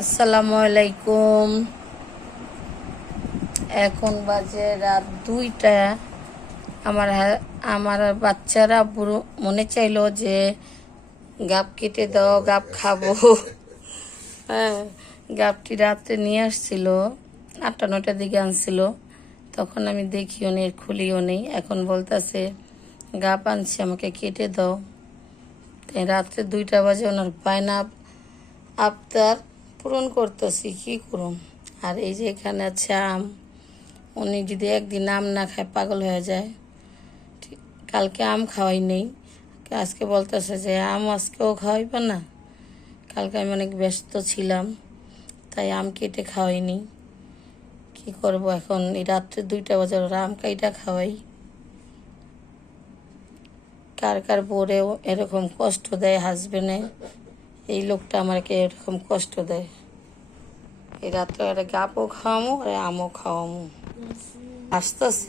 আসসালামু আলাইকুম। এখন বাজে রাত 2টা। আমার বাচ্চারা বুড়ো মনে চাইলো যে গাব কেটে দাও, গাব খাবো। হ্যাঁ, গাবটি রাত্রে নিয়ে আসছিল, 8টা 9টার দিকে আনছিল। তখন আমি দেখিও নেই, খুলিও নেই। এখন বলতেছে গাব আনছি, আমাকে কেটে দাও। তাই রাত্রে 2টা বাজে ওনার বায়না আবদার পূরণ করতেছি, কি করুম। আর এই যে এখানে আছে আম। উনি যদি একদিন আম না খায় পাগল হয়ে যায়। কালকে আম খাওয়াই নেই, আজকে বলতেছে যে আম আজকেও খাওয়াইবে না। কালকে আমি অনেক ব্যস্ত ছিলাম, তাই আম কেটে খাওয়াইনি। কি করব এখন, এই রাত্রে 2টা বাজে ওরা আম কাইটা খাওয়াই। কার কার বোরেও এরকম কষ্ট দেয় হাজবেন্ডে, এই লোকটা আমাকে এরকম কষ্ট দেয়। এই রাত্রে একটা গাপও খাওয়ামো আর আমও খাওয়ামো। আসতেছে,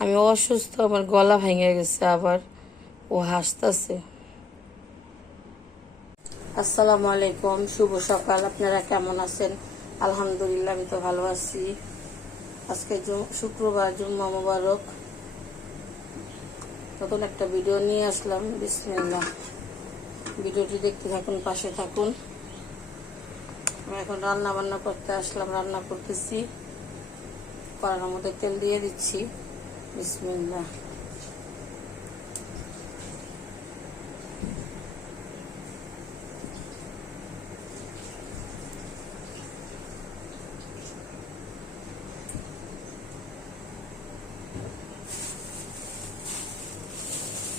আমি অসুস্থ, আমার গলা ভেঙে গেছে, আবার ও হাসতেছে। আসসালামু আলাইকুম, শুভ সকাল। আপনারা কেমন আছেন? আলহামদুলিল্লাহ, আমি তো ভালো আছি। আজকে শুক্রবার, জুম্মা মোবারক। নতুন একটা ভিডিও নিয়ে আসলাম। বিসমিল্লাহ, ভিডিওটি দেখতে থাকুন, পাশে থাকুন। আমি এখন রান্না বান্না করতে আসলাম, রান্না করতেছি। কড়াইয়ের মধ্যে তেল দিয়ে দিচ্ছি। বিসমিল্লাহ।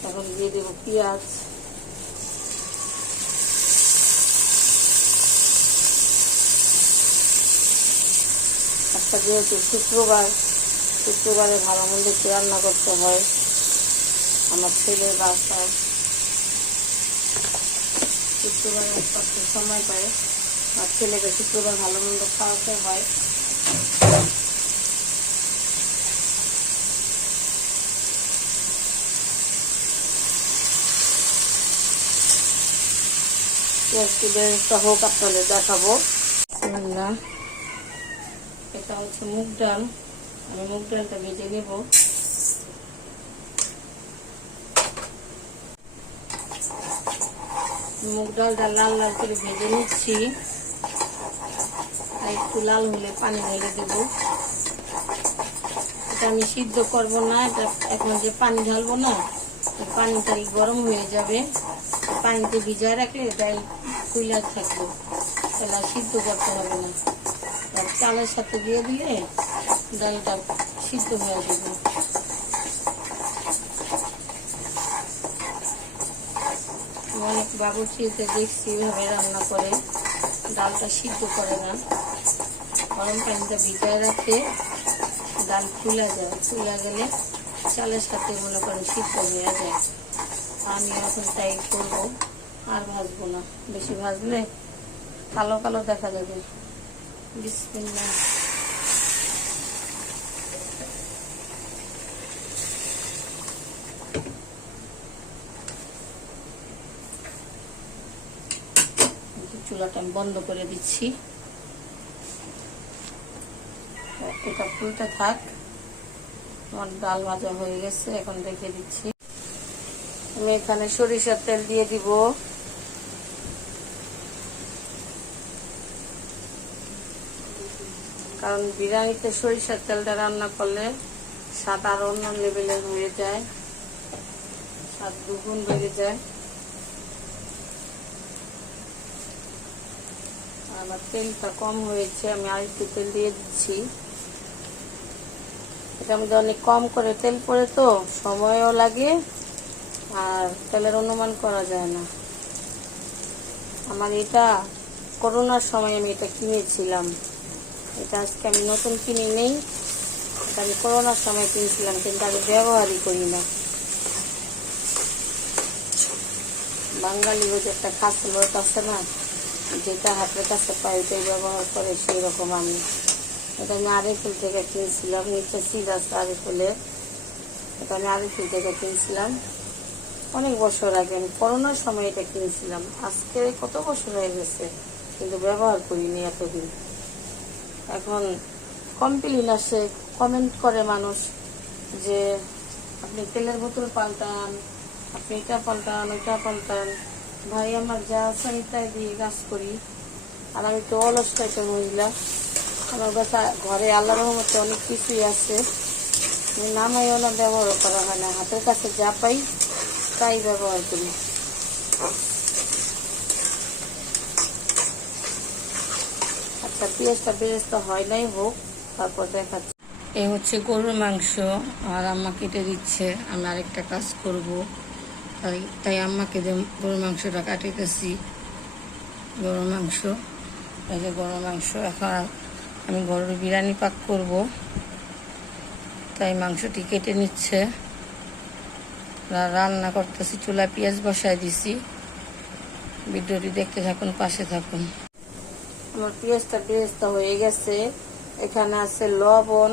এখন দিয়ে দেবো পেঁয়াজ। আজকে যেহেতু শুক্রবারে ভালো মন্দ একটু রান্না করতে হয়। আমার ছেলে বাসায় শুক্রবারে একটু সময় পায়, আর ছেলেকে শুক্রবার ভালো মন্দ খাওয়াতে হয়। পেঁয়াজটি বেরেস্তা হোক, আপনাদের দেখাবো। এটা হচ্ছে মুগ ডাল, আমি মুগ ডালটা ভেজে নেব। মুগ ডালটা লাল লাল করে ভেজে নিচ্ছি। আর একটু লাল হলে পানি ঢেলে দেব। এটা আমি সিদ্ধ করব না, এটা এখন যে পানি ঢালবো না, পানিটা গরম হয়ে যাবে। পানিতে ভিজায় রাখলে ডাল ফুইলা থাকবে, তাহলে সিদ্ধ করতে হবে না। আর চালের সাথে দিয়ে দিলে ডালটা সিদ্ধ হয়ে যাবে। অনেক বাবুর্চিতে দেখছি এভাবে রান্না করে, ডালটা সিদ্ধ করে না, গরম পানিটা ভিজায় রাখে, ডাল ফুলা যায়। ফুলা গেলে চালের সাথে মনে করেন সিদ্ধ হয়ে যায়। আমি এখন তাই করবো, আর ভাজবো না। বেশি ভাজলে কালো কালো দেখা যাবে। বিসমিল্লাহ। চুলাটা আমি বন্ধ করে দিচ্ছি। এটা ফুলতে থাক। আমার ডাল ভাজা হয়ে গেছে, এখন রেখে দিচ্ছি। আমি এখানে সরিষার তেল দিয়ে দিব। কারণ বিরিয়ানিতে সরিষার তেলটা রান্না করলে স্বাদ আরো অন্য লেভেলের হয়ে যায়, স্বাদ দুগুণ বেড়ে যায়। আমার তেলটা কম হয়েছে, আমি আরেকটু তেল দিয়ে দিচ্ছি। এটার মধ্যে অনেক কম করে তেল পড়ে, তো সময়ও লাগে আর তেলের অনুমান করা যায় না। আমার এটা করোনার সময় আমি এটা কিনেছিলাম। এটা আজকে আমি নতুন কিনে নেই, এটা আমি করোনার সময় কিনেছিলাম, কিন্তু আমি ব্যবহারই করি না। বাঙালি ওই যে একটা কাছে লোক আছে না, যেটা হাতের কাছে পাই ওইটাই ব্যবহার করে, সেই রকম আমি। এটা আমি আরিফুল থেকে কিনছিলাম, নিচে সিজ আছে আরিফুলে। এটা আমি আরিফুল থেকে কিনছিলাম অনেক বছর আগে, আমি করোনার সময় এটা কিনেছিলাম। আজকে কত বছর হয়ে গেছে, কিন্তু ব্যবহার করিনি এতদিন। এখন কমপ্লেন আসে, কমেন্ট করে মানুষ যে আপনি তেলের বোতল পাল্টান, আপনি এটা পাল্টান ওইটা পাল্টান। ভাই আমার যা আছে আমি তাই দিয়ে কাজ করি। আর আমি তো অলস টাইপের মহিলা, আমার কাছে ঘরে আল্লাহ রহমতে অনেক কিছুই আছে, নামাইও না, ব্যবহারও করা হয় না। হাতের কাছে যা পাই তাই ব্যবহার করি। আচ্ছা, পেঁয়াজটা বেরেস্তা হয় নাই, হোক, তারপর দেখাচ্ছি। এই হচ্ছে গরুর মাংস, আর আম্মা কেটে দিচ্ছে, আমি আরেকটা কাজ করব, তাই আম্মাকে দিয়ে গরুর মাংসটা কাটিতেছি। গরুর মাংস, এই যে গরুর মাংস। এখন আমি গরুর বিরিয়ানি পাক করব, তাই মাংসটি কেটে নিচ্ছে। রান্না করতেছি, চুলায় পেঁয়াজ বসায় দিছি। ভিডিওটি দেখতে থাকুন, পাশে থাকুন। আমার পেঁয়াজটা বেরেস্তা হয়ে গেছে। এখানে আছে লবণ,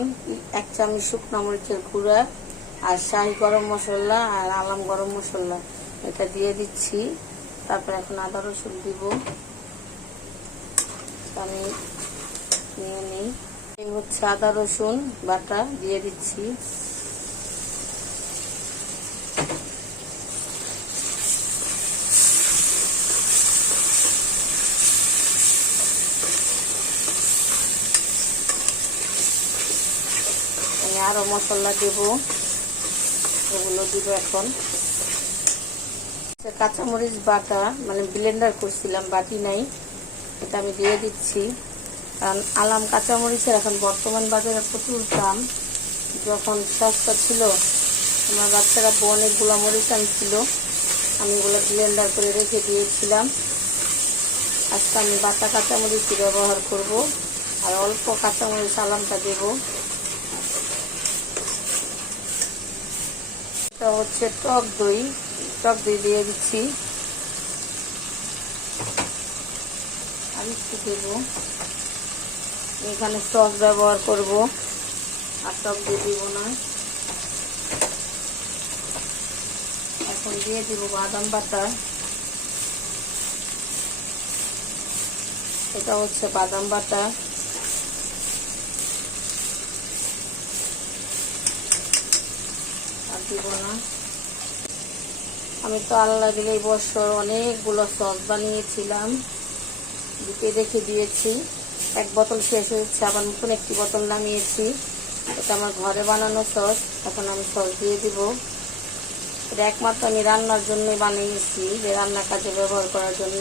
1 চামচ শুকনো মরিচের গুঁড়া, আর শাহি গরম মশলা আর আলাম গরম মশলা, এটা দিয়ে দিচ্ছি। তারপর এখন আদা রসুন দিব, আমি নিয়ে নিই। এই হচ্ছে আদা রসুন বাটা, দিয়ে দিচ্ছি। আমি আরো মশলা দেব, ওগুলো দিব এখন। কাঁচামরিচ বাটা, মানে ব্লেন্ডার করছিলাম, বাটি নাই, এটা আমি দিয়ে দিচ্ছি। কারণ আলাম কাঁচামরিচের এখন বর্তমান বাজারে প্রচুর দাম। যখন সস্তা ছিল, আমার বাচ্চারা অনেকগুলো মরিচ আনছিল, আমি এগুলো ব্লেন্ডার করে রেখে দিয়েছিলাম। আজকে আমি বাটা কাঁচামরিচই ব্যবহার করব, আর অল্প কাঁচামরিচ আলামটা দেব। এটা হচ্ছে টক দই, টক দই দিয়ে দিচ্ছি। আর একটু দেব, এখানে সস ব্যবহার করব, আর টক দই দিব না। এখন দিয়ে দিব বাদাম বাটা, এটা হচ্ছে বাদাম বাটা। আর দিব না। আমি তো আল্লাহ দিলে এই বছর অনেকগুলো সস বানিয়েছিলাম, দিতে রেখে দিয়েছি। 1 বোতল শেষ হয়েছে, আবার নতুন একটি বোতল নামিয়েছি। এটা আমার ঘরে বানানো সস। এখন আমি সস দিয়ে দিব। এটা একমাত্র আমি রান্নার জন্যই বানিয়েছি, যে রান্নার কাজে ব্যবহার করার জন্য।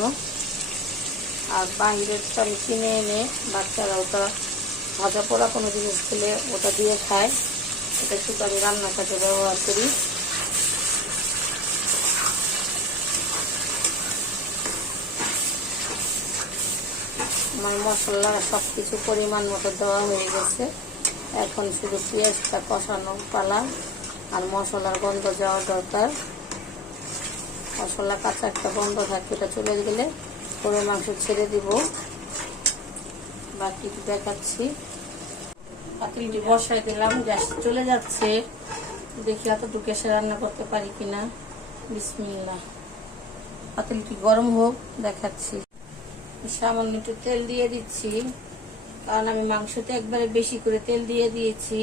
আর বাহিরেরটা আমি কিনে এনে, বাচ্চারা ওটা ভাজা পোড়া কোনো জিনিস খেলে ওটা দিয়ে খায়। এটা শুধু আমি রান্নার কাজে ব্যবহার করি। আমার মশলা সব কিছু পরিমাণ মতো দেওয়া হয়ে গেছে। এখন শুধু পেঁয়াজটা কষানো পালা, আর মশলার গন্ধ যাওয়া দরকার। মশলা কাঁচা একটা গন্ধ থাকবে, এটা চলে গেলে গরুর মাংস ছেড়ে দিব। বাকি দেখাচ্ছি। পাতিলটি বসাই দিলাম, গ্যাস চলে যাচ্ছে। দেখি এতটুকু এসে রান্না করতে পারি কিনা। বিসমিল্লাহ। পাতিলটি গরম হোক, দেখাচ্ছি। সামান্য একটু তেল দিয়ে দিচ্ছি, কারণ আমি মাংসতে একবারে বেশি করে তেল দিয়ে দিয়েছি।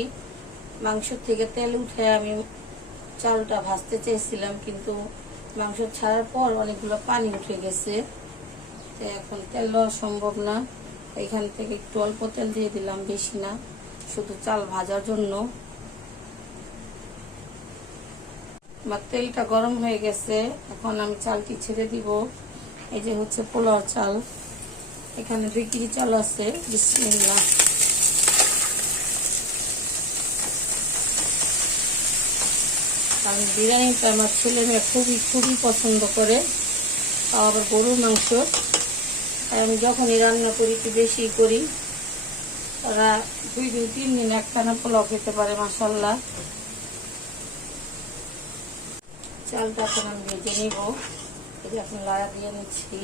মাংস থেকে তেল উঠে আমি চালটা ভাজতে চেয়েছিলাম, কিন্তু মাংস ছাড়ার পর অনেকগুলো পানি উঠে গেছে, তো এখন তেল দেওয়া সম্ভব না। এখান থেকে একটু অল্প তেল দিয়ে দিলাম, বেশি না, শুধু চাল ভাজার জন্য। আমার তেলটা গরম হয়ে গেছে, এখন আমি চালটি ছেড়ে দিব। এই যে হচ্ছে পোলাও চাল, এখানে 2 কেজি চাল আছে। বিসমিল্লাহ। কারণ বিরিয়ানিটা আমার ছেলেমেয়ে খুবই পছন্দ করে, আবার গরুর মাংস। আর আমি যখনই রান্না করি একটু বেশি করি, তারা 2 দিন 3 দিন একটানা পোলাও খেতে পারে, মাশাআল্লাহ। চালটা এখন আমি ভেজে নিব। এই যে এখন লাড়া দিয়ে নিচ্ছি।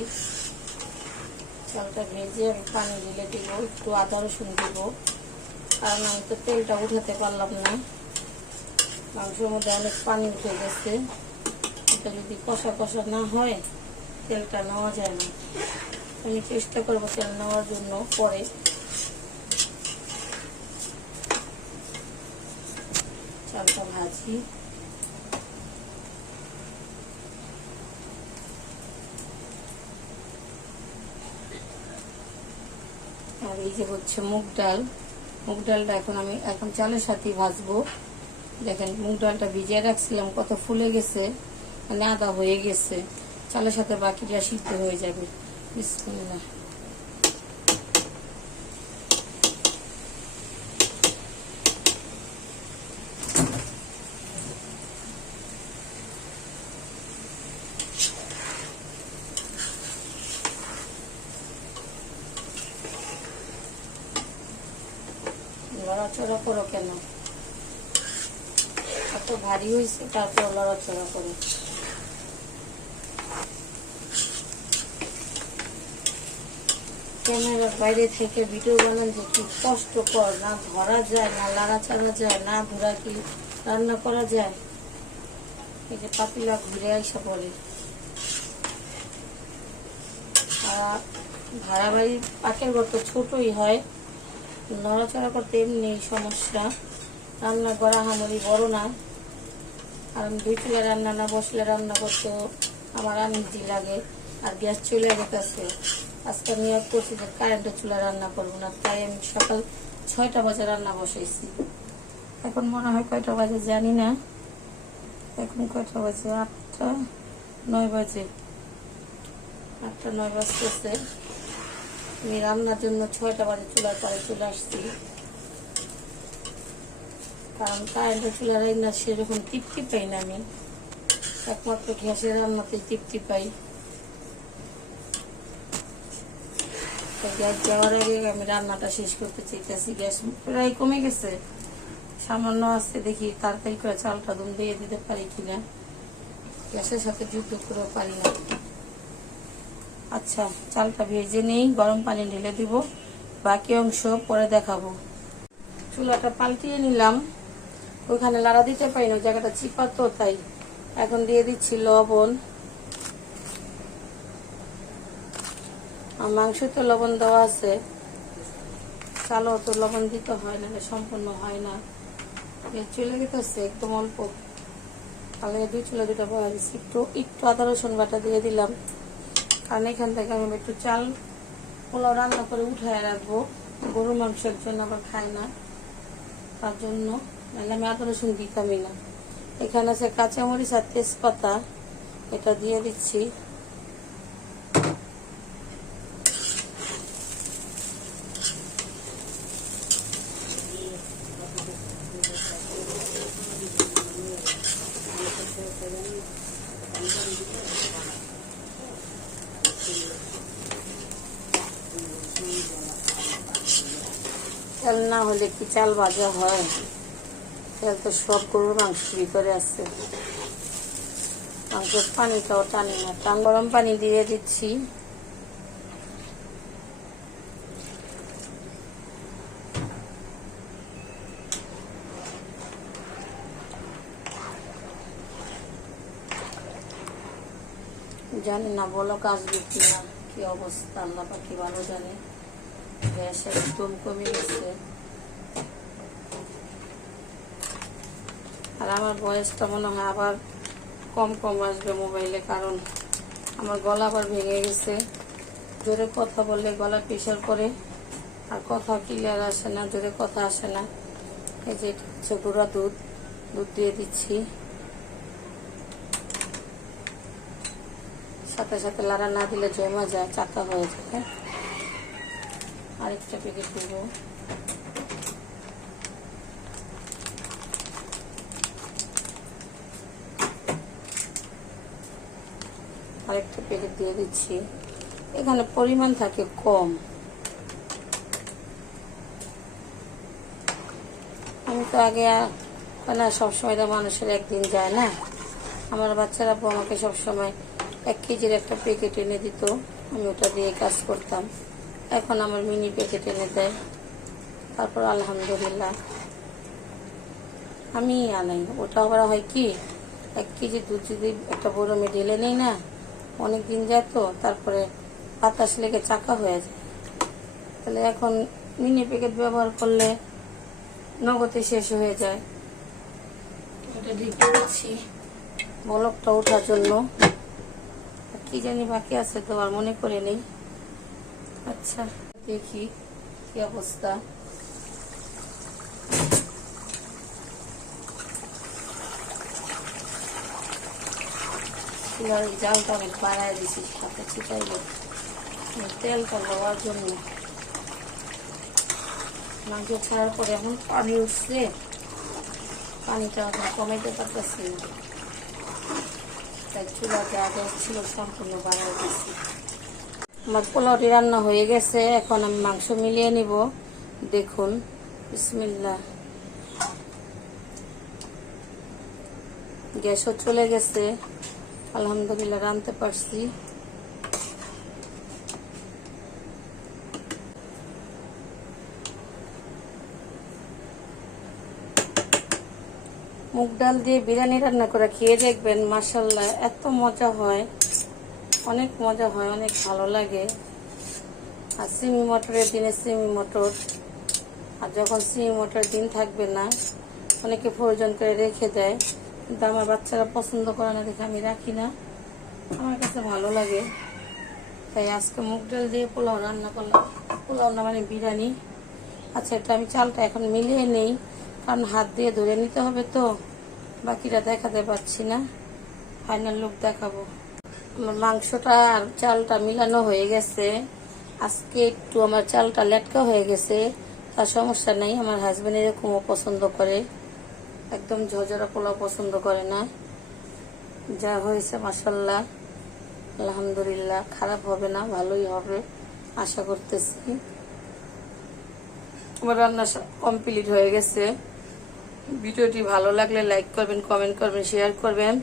চালটা ভেজে আমি পানি ঢেলে দিব, একটু আদা রসুন দিব, কারণ আমি তো তেলটা উঠাতে পারলাম না। মাংসের মধ্যে অনেক পানি উঠে গেছে, এটা যদি কষা কষা না হয় তেলটা নেওয়া যায় না। আমি চেষ্টা করবো তেল নেওয়ার জন্য পরে। চালটা ভাজি। আর এই যে হচ্ছে মুগ ডাল। মুগ ডালটা এখন চালের সাথেই ভাজবো। দেখেন মুগ ডালটা ভিজিয়ে রাখছিলাম, কত ফুলে গেছে, মানে আদা হয়ে গেছে। চালের সাথে বাকিটা সিদ্ধ হয়ে যাবে। বিসমিল্লাহ। লড়াচড়া করো কেন? এত ভারী হয়েছে, তারপর লড়াচড়া করো। ক্যামেরার বাইরে থেকে ভিডিও বানান যে কি কষ্টকর, না ধরা যায়, না লড়াচড়া যায়, না ধরা কি রান্না করা যায়। এই যে পাতিলা ঘুরে আইসা পড়ে। আর ভাড়া বাড়ির পাকের ঘর তো ছোটই হয়, নড়াচড়া করতে এমনি সমস্যা। রান্না করা হামরি বড় না। আর আমি 2 চুলা রান্না না বসলে রান্না করতে আমার আনইজি লাগে। আর গ্যাস চলে গেছে। আজকে নিয়োগ করছি যে কারেন্টের চুলা রান্না করবো না, তাই আমি সকাল 6টা বাজে রান্না বসাইছি। এখন মনে হয় কয়টা বাজে জানি না। এখন কয়টা বাজে? 8টা 9 বাজে। 8টা 9 বাজতেছে। আমি রান্নার জন্য 6টা বাজে চুলার পরে চলে আসছি। কারণ কারেন্টের চুলা রান্না সেরকম তৃপ্তি পাই না আমি, একমাত্র গ্যাসের রান্নাতে তৃপ্তি পাই। গ্যাস যাওয়ার আগে আমি রান্নাটা শেষ করতে চাইতেছি। গ্যাস প্রায় কমে গেছে, সামান্য আছে। দেখি তাড়াতাড়ি করে চালটা দুম দিয়ে দিতে পারি কিনা। গ্যাসের সাথে যুদ্ধ করেও পারি না। আচ্ছা, চালটা ভেজে নেই, গরম পানি ঢেলে দিব, বাকি অংশ পরে দেখাবো। চুলাটা পাল্টিয়ে নিলাম, ওইখানে লাড়া দিতে পারি না, জায়গাটা চিপা তো, তাই এখন দিয়ে দিচ্ছি লবণ। আর মাংসতে লবণ দেওয়া আছে, চালও তো লবণ দিতে হয় না, সম্পূর্ণ হয় না। চলে গেছে একদম অল্প। তাহলে 2 চুলা 2টা বয়া দিচ্ছি। একটু আদা রসুন বাটা দিয়ে দিলাম, কারণ এখান থেকে আমি একটু চাল পোলাও রান্না করে উঠায় রাখবো। গরুর মাংসের জন্য আবার খাই না, তার জন্য। নাহলে আমি আদা রসুন দিতামই না। এখানে আছে কাঁচামরিচ আর তেজপাতা, এটা দিয়ে দিচ্ছি। তেল না হলে কি চাল ভাজা হয়? তেল তো সব গরুর মাংসের ভিতরে আছে। মাংসের পানিটাও টানি না। গরম পানি দিয়ে দিচ্ছি। জানি না বলক আসবে কিনা, কি অবস্থা আল্লাহ পাকি ভালো জানে। গ্যাস একদম কমে গেছে। আর আমার বয়সটা মনে হয় আবার কম কম আসবে মোবাইলে, কারণ আমার গলা আবার ভেঙে গেছে। জোরে কথা বললে গলা প্রেশার করে, আর কথা ক্লিয়ার আসে না, জোরে কথা আসে না। এই যে এটা হচ্ছে গুঁড়া দুধ, দুধ দিয়ে দিচ্ছি। সাথে সাথে লাড়া না দিলে জমা যায়, চাকা হয়ে যাবে। আরেকটা প্যাকেট দেব। আরেকটা প্যাকেট দিয়ে দিচ্ছি। এখানে পরিমাণ থাকে কম। আমি তো আগে না, সবসময় তো মানুষের একদিন যায় না। আমার বাচ্চারা আমাকে সবসময় 1 কেজির একটা প্যাকেট এনে দিত, আমি ওটা দিয়ে কাজ করতাম। এখন আমার মিনি প্যাকেট এনে দেয়। তারপর আলহামদুলিল্লাহ আমি আনাই। ওটা আবার হয় কি, 1 কেজি দুধ যদি একটা বড় ঢেলে নেই না, অনেক দিন যায় তো। তারপরে বাতাস লেগে চাকা হয়ে যায়। তাহলে এখন মিনি প্যাকেট ব্যবহার করলে নগদে শেষ হয়ে যায়। এটা ঢেকে দিচ্ছি বলকটা ওঠার জন্য। কি জানি বাকি আছে তো আর মনে করে নেই। আচ্ছা দেখি কি অবস্থা। জালটা অনেক বাড়ায় দিছি, সাথে ছিটাইলে তেলটা দেওয়ার জন্য। মাংস ছাড়ার পরে এখন পানি উঠছে, পানিটা এখন কমাইতে পারতেছি না, তাই চুলা যা গ্যাস ছিল সম্পূর্ণ বাড়ায় দিচ্ছি। আমার পোলাওটি রান্না হয়ে গেছে, এখন আমি মাংস মিলিয়ে নিব। দেখুন, বিসমিল্লাহ। গ্যাসও চলে গেছে, আলহামদুলিল্লাহ রাঁধতে পারছি। মুগ ডাল দিয়ে বিরিয়ানি রান্না করে খেয়ে দেখবেন, মাশাআল্লাহ এত মজা হয়, অনেক মজা হয়, অনেক ভালো লাগে। আর সিমি মটরের দিনে সিমি মটর, আর যখন সিমি মটরের দিন থাকবে না অনেকে প্রয়োজন করে রেখে দেয়, কিন্তু আমার বাচ্চারা পছন্দ করে না দেখে আমি রাখি না, আমার কাছে ভালো লাগে। তাই আজকে মুগ ডাল দিয়ে পোলাও রান্না করলাম। পোলাও না মানে বিরিয়ানি। আচ্ছা, এটা আমি চালটা এখন মিলিয়ে নেই, কারণ হাত দিয়ে ধরে নিতে হবে তো, বাকিটা দেখাতে পারছি না, ফাইনাল লুক দেখাবো। আমার মাংসটা আর চালটা মিলানো হয়ে গেছে। আজকে একটু আমার চালটা লেটকা হয়ে গেছে, তার সমস্যা নেই, আমার হাজবেন্ড এরকমও পছন্দ করে, একদম ঝরঝরা পোলাও পছন্দ করে না। যা হয়েছে মাশাআল্লাহ, আলহামদুলিল্লাহ, খারাপ হবে না, ভালোই হবে আশা করতেছি। আমার রান্না কমপ্লিট হয়ে গেছে। ভিডিওটি ভালো লাগলে লাইক করবেন, কমেন্ট করবেন, শেয়ার করবেন,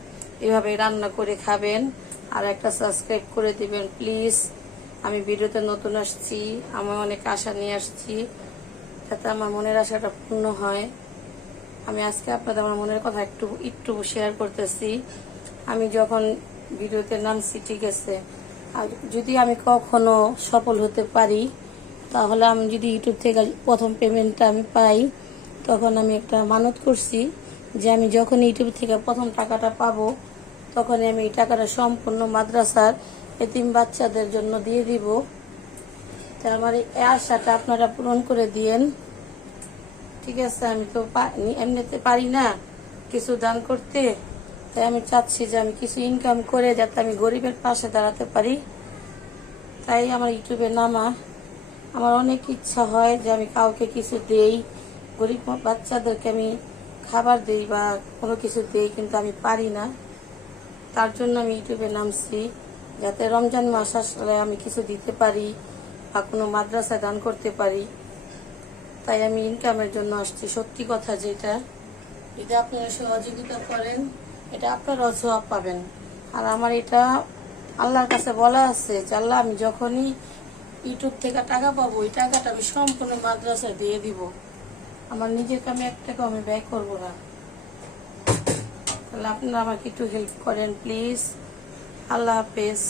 এভাবে রান্না করে খাবেন, আর একটা সাবস্ক্রাইব করে দিবেন প্লিজ। আমি ভিডিওতে নতুন আসছি, আমি অনেক আশা নিয়ে আসছি, যাতে আমার মনের আশাটা পূর্ণ হয়। আমি আজকে আপনাদের আমার মনের কথা একটু শেয়ার করতেছি। আমি যখন ভিডিওতে নামছি, ঠিক আছে, আর যদি আমি কখনো সফল হতে পারি, তাহলে আমি যদি ইউটিউব থেকে প্রথম পেমেন্টটা আমি পাই, তখন আমি একটা মানত করছি যে আমি যখন ইউটিউব থেকে প্রথম টাকাটা পাবো, তখন আমি এই টাকাটা সম্পূর্ণ মাদ্রাসার এতিম বাচ্চাদের জন্য দিয়ে দিব। তাই আমার এই আশাটা আপনারা পূরণ করে দিয়েন, ঠিক আছে। আমি তো এমনিতে পারি না কিছু দান করতে, তাই আমি চাচ্ছি যে আমি কিছু ইনকাম করে যাতে আমি গরিবের পাশে দাঁড়াতে পারি। তাই আমার ইউটিউবে নামা। আমার অনেক ইচ্ছা হয় যে আমি কাউকে কিছু দেই, গরিব বাচ্চাদেরকে আমি খাবার দেই বা কোনো কিছু দেই, কিন্তু আমি পারি না। তার জন্য আমি ইউটিউবে নামছি, যাতে রমজান মাস আসলে আমি কিছু দিতে পারি বা কোনো মাদ্রাসায় দান করতে পারি। তাই আমি ইনকামের জন্য আসছি। সত্যি কথা যেটা, যদি আপনারা সহযোগিতা করেন, এটা আপনারাও সওয়াব পাবেন। আর আমার এটা আল্লাহর কাছে বলা আছে যে আল্লাহ, আমি যখনই ইউটিউব থেকে টাকা পাবো, ওই টাকাটা আমি সম্পূর্ণ মাদ্রাসায় দিয়ে দিব, আমার নিজের কামে এক টাকাও আমি ব্যয় করবো না। তাহলে আপনারা আমাকে একটু হেল্প করেন প্লিজ। আল্লাহ হাফেজ।